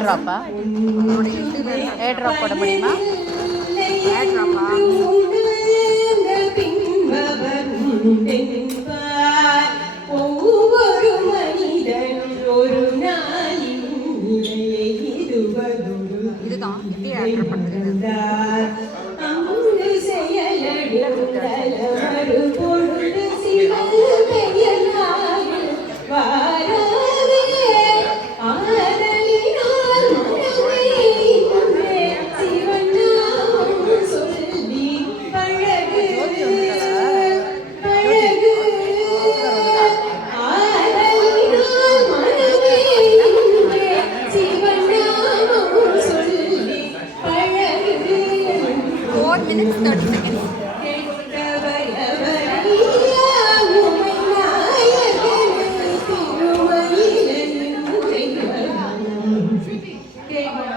ட்ராப்பா ஏர் drop போட முடியுமா? ஏர் ட்ராப்பா ஒவ்வொரு மனிதனும் ஒரு நாளின் இதுதான் ஏர் ட்ராப் பண்ணுறது அங்கு செயலடி பொழுது சிவல் வாரவே ஆதலினால் மனமே சிவனாம் சொல்லி பழகு பழகு ஆதலினால் மனமே சிவனாம் சொல்லி பழகு 4 minutes 30 seconds. Okay.